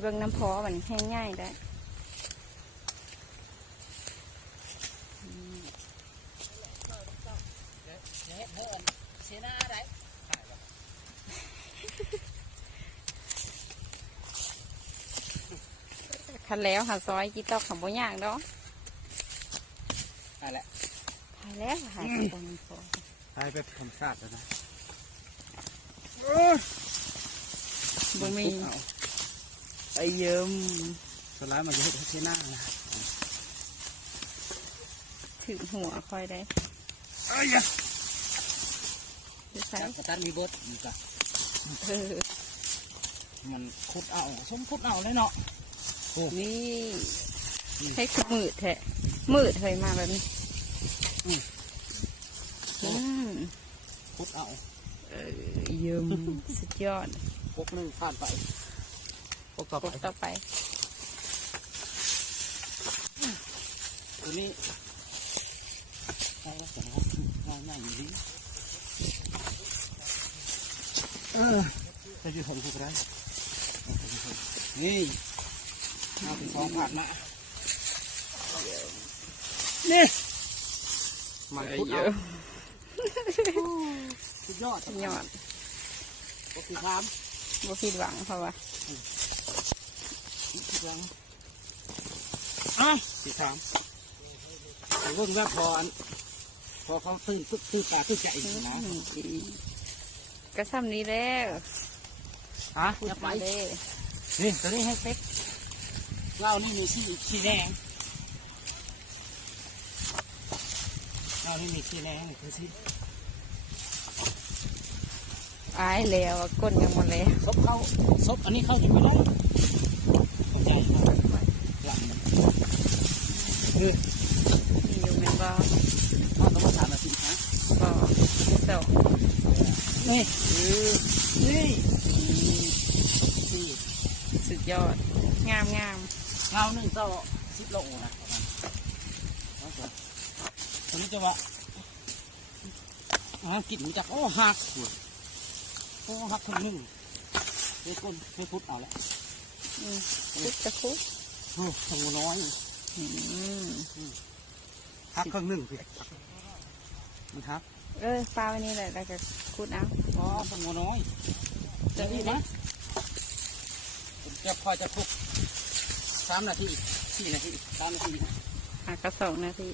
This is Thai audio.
เบิ่งน้ำพอมันแห้งง่ายได้คันแล้วหาซอยกีตอกของบ่ย่างดอกนั่นแหละถ่ายแล้วหายไปตรงนี้พอถ่ายแบบธรรมชาติแล้วนะบ่มีไอเยิ้มสลายมันจะให้เทน่านะถึงหัวคอยได้เอ้ยใช่กระตันมีบดนี่จ้ะมันขุดเอาสมขุดเอาเลยเนาะนี่ให้คือมืดแทะมืดเถยมาแบบนี้ขุดเอาเยิ้มสุดยอดพวกนึงผ่านไปพวกต่อไปตัวนี้ใช่แล้วแต่ว่าง่ายอยู่ดีจะอยู่ของพวกไรนี่เอาไป2 ผ่านนะนี่มันขุดเอาสุดยอดบ่ผิดหวังบ่ผิดหวังเพราะว่าผิดหวังผิดหวังแต่เรื่องว่าพอเขาตื่นตาตื่นใจนะก็ซ้ำนี้แล้วอย่าไปนี่ตัวนี้ให้เต็กเรานี่มีขี้แดงเรานี่มีขี้แดงคือสิอายแล้วก้นยังหมดเลยซบอันนี้เข้าอยู่ไม่ได้เข้าใจหลังมีอยู่ในบ่อต้องมา3 นาทีนะบ่อเสานี่สุดยอดงามเงา1 ต่อ 10 โลนะตัวนี้จะว่ากินจากหักคนหนึ่งไม่พุดเอาแล้วพุดจะพุดสมุนน้อยหักครึ่งหนึ่งพี่มันหักปลาวันนี้แหละเราจะพุดเอาสมุนน้อยจะนี่นะผมจะคอยจะพุด3 นาที 4 นาที 3 นาทีก็2 นาที